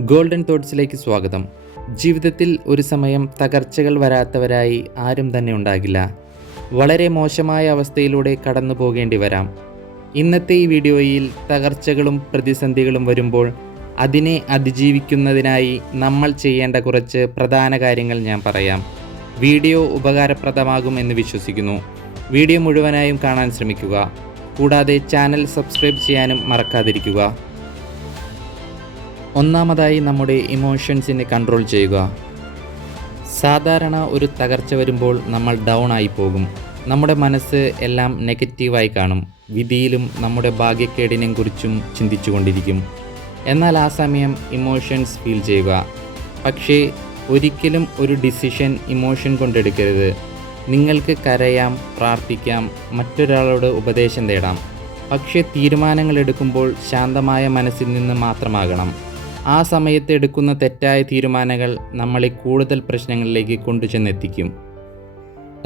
Golden തോട്ട്സിലേക്ക് സ്വാഗതം. ജീവിതത്തിൽ ഒരു സമയം തകർച്ചകൾ വരാത്തവരായി ആരും തന്നെ ഉണ്ടാകില്ല. വളരെ മോശമായ അവസ്ഥയിലൂടെ കടന്നു പോകേണ്ടി വരാം. ഇന്നത്തെ ഈ വീഡിയോയിൽ തകർച്ചകളും പ്രതിസന്ധികളും വരുമ്പോൾ അതിനെ അതിജീവിക്കുന്നതിനായി നമ്മൾ ചെയ്യേണ്ട കുറച്ച് പ്രധാന കാര്യങ്ങൾ ഞാൻ പറയാം. വീഡിയോ ഉപകാരപ്രദമാകുമെന്ന് വിശ്വസിക്കുന്നു. വീഡിയോ മുഴുവനായും കാണാൻ ശ്രമിക്കുക. കൂടാതെ ചാനൽ സബ്സ്ക്രൈബ് ചെയ്യാനും മറക്കാതിരിക്കുക. ഒന്നാമതായി നമ്മുടെ ഇമോഷൻസിനെ കൺട്രോൾ ചെയ്യുക. സാധാരണ ഒരു തകർച്ച വരുമ്പോൾ നമ്മൾ ഡൗൺ ആയി പോകും. നമ്മുടെ മനസ്സ് എല്ലാം നെഗറ്റീവായി കാണും. വിധിയിലും നമ്മുടെ ഭാഗ്യക്കേടിനെയും കുറിച്ചും ചിന്തിച്ചുകൊണ്ടിരിക്കും. എന്നാൽ ആ സമയം ഇമോഷൻസ് ഫീൽ ചെയ്യുക. പക്ഷേ ഒരിക്കലും ഒരു ഡിസിഷൻ ഇമോഷൻ കൊണ്ടെടുക്കരുത്. നിങ്ങൾക്ക് കരയാം, പ്രാർത്ഥിക്കാം, മറ്റൊരാളോട് ഉപദേശം തേടാം. പക്ഷേ തീരുമാനങ്ങൾ എടുക്കുമ്പോൾ ശാന്തമായ മനസ്സിൽ നിന്ന് മാത്രമാകണം. ആ സമയത്ത് എടുക്കുന്ന തെറ്റായ തീരുമാനങ്ങൾ നമ്മളെ കൂടുതൽ പ്രശ്നങ്ങളിലേക്ക് കൊണ്ടുചെന്നെത്തിക്കും.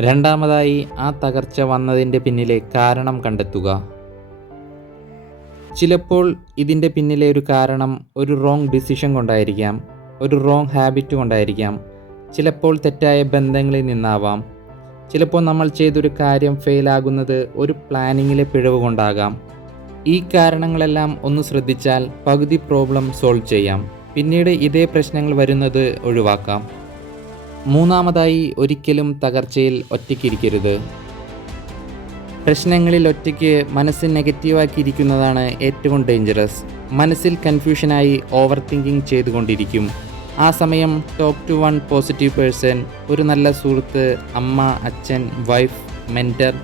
രണ്ടാമതായി, ആ തകർച്ച വന്നതിൻ്റെ പിന്നിലെ കാരണം കണ്ടെത്തുക. ചിലപ്പോൾ ഇതിൻ്റെ പിന്നിലെ ഒരു കാരണം ഒരു റോങ് ഡിസിഷൻ കൊണ്ടായിരിക്കാം, ഒരു റോങ് ഹാബിറ്റ് കൊണ്ടായിരിക്കാം, ചിലപ്പോൾ തെറ്റായ ബന്ധങ്ങളിൽ നിന്നാവാം, ചിലപ്പോൾ നമ്മൾ ചെയ്തൊരു കാര്യം ഫെയിലാകുന്നത് ഒരു പ്ലാനിങ്ങിലെ പിഴവ് കൊണ്ടാകാം. ഈ കാരണങ്ങളെല്ലാം ഒന്ന് ശ്രദ്ധിച്ചാൽ പകുതി പ്രോബ്ലം സോൾവ് ചെയ്യാം. പിന്നീട് ഇതേ പ്രശ്നങ്ങൾ വരുന്നത് ഒഴിവാക്കാം. മൂന്നാമതായി, ഒരിക്കലും തകർച്ചയിൽ ഒറ്റയ്ക്കിരിക്കരുത്. പ്രശ്നങ്ങളിൽ ഒറ്റയ്ക്ക് മനസ്സ് നെഗറ്റീവാക്കിയിരിക്കുന്നതാണ് ഏറ്റവും ഡേഞ്ചറസ്. മനസ്സിൽ കൺഫ്യൂഷനായി ഓവർ തിങ്കിങ് ചെയ്തുകൊണ്ടിരിക്കും. ആ സമയം talk to one positive person, ഒരു നല്ല സുഹൃത്ത്, അമ്മ, അച്ഛൻ, വൈഫ്, മെൻറ്റർ,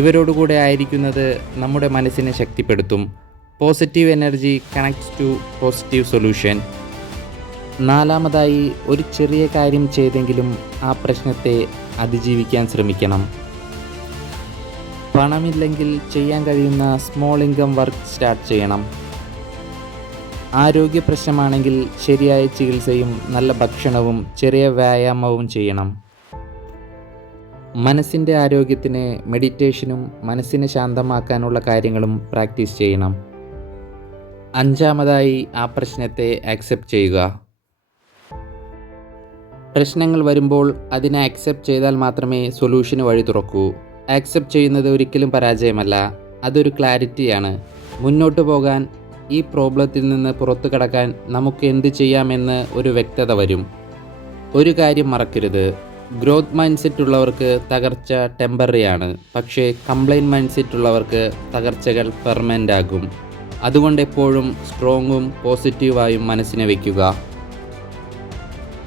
ഇവരോടുകൂടെ ആയിരിക്കുന്നത് നമ്മുടെ മനസ്സിനെ ശക്തിപ്പെടുത്തും. Positive energy connects to positive solution. നാലാമതായി, ഒരു ചെറിയ കാര്യം ചെയ്തെങ്കിലും ആ പ്രശ്നത്തെ അതിജീവിക്കാൻ ശ്രമിക്കണം. പണമില്ലെങ്കിൽ ചെയ്യാൻ കഴിയുന്ന സ്മോൾ ഇൻകം വർക്ക് സ്റ്റാർട്ട് ചെയ്യണം. ആരോഗ്യ പ്രശ്നമാണെങ്കിൽ ശരിയായ ചികിത്സയും നല്ല ഭക്ഷണവും ചെറിയ വ്യായാമവും ചെയ്യണം. മനസ്സിൻ്റെ ആരോഗ്യത്തിന് മെഡിറ്റേഷനും മനസ്സിനെ ശാന്തമാക്കാനുള്ള കാര്യങ്ങളും പ്രാക്ടീസ് ചെയ്യണം. അഞ്ചാമതായി, ആ പ്രശ്നത്തെ ആക്സെപ്റ്റ് ചെയ്യുക. പ്രശ്നങ്ങൾ വരുമ്പോൾ അതിനെ ആക്സെപ്റ്റ് ചെയ്താൽ മാത്രമേ സൊല്യൂഷന് വഴി തുറക്കൂ. ആക്സെപ്റ്റ് ചെയ്യുന്നത് ഒരിക്കലും പരാജയമല്ല, അതൊരു ക്ലാരിറ്റിയാണ്. മുന്നോട്ട് പോകാൻ, ഈ പ്രോബ്ലത്തിൽ നിന്ന് പുറത്തു കടക്കാൻ നമുക്ക് എന്ത് ചെയ്യാമെന്ന് ഒരു വ്യക്തത വരും. ഒരു കാര്യം മറക്കരുത്, ഗ്രോത്ത് മൈൻഡ് സെറ്റ് ഉള്ളവർക്ക് തകർച്ച ടെമ്പററി ആണ്. പക്ഷേ കംപ്ലൈൻറ്റ് മൈൻഡ് സെറ്റ് ഉള്ളവർക്ക് തകർച്ചകൾ പെർമനൻ്റ് ആകും. അതുകൊണ്ട് എപ്പോഴും സ്ട്രോങ്ങും പോസിറ്റീവായും മനസ്സിനെ വയ്ക്കുക.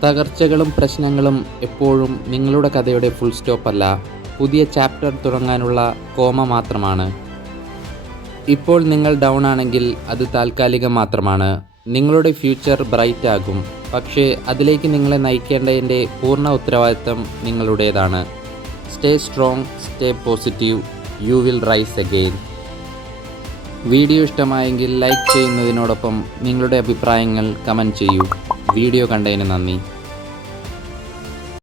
തകർച്ചകളും പ്രശ്നങ്ങളും എപ്പോഴും നിങ്ങളുടെ കഥയുടെ ഫുൾ സ്റ്റോപ്പ് അല്ല, പുതിയ ചാപ്റ്റർ തുടങ്ങാനുള്ള കോമ മാത്രമാണ്. ഇപ്പോൾ നിങ്ങൾ ഡൗൺ ആണെങ്കിൽ അത് താൽക്കാലികം മാത്രമാണ്. നിങ്ങളുടെ ഫ്യൂച്ചർ ബ്രൈറ്റ് ആകും. പക്ഷേ അതിലേക്ക് നിങ്ങളെ നയിക്കേണ്ടതിൻ്റെ പൂർണ്ണ ഉത്തരവാദിത്തം നിങ്ങളുടേതാണ്. Stay strong, stay positive, you will rise again. Video ഇഷ്ടമായെങ്കിൽ ലൈക്ക് ചെയ്യുന്നതിനോടൊപ്പം നിങ്ങളുടെ അഭിപ്രായങ്ങൾ കമൻറ്റ് ചെയ്യൂ. വീഡിയോ കണ്ടതിന് നന്ദി.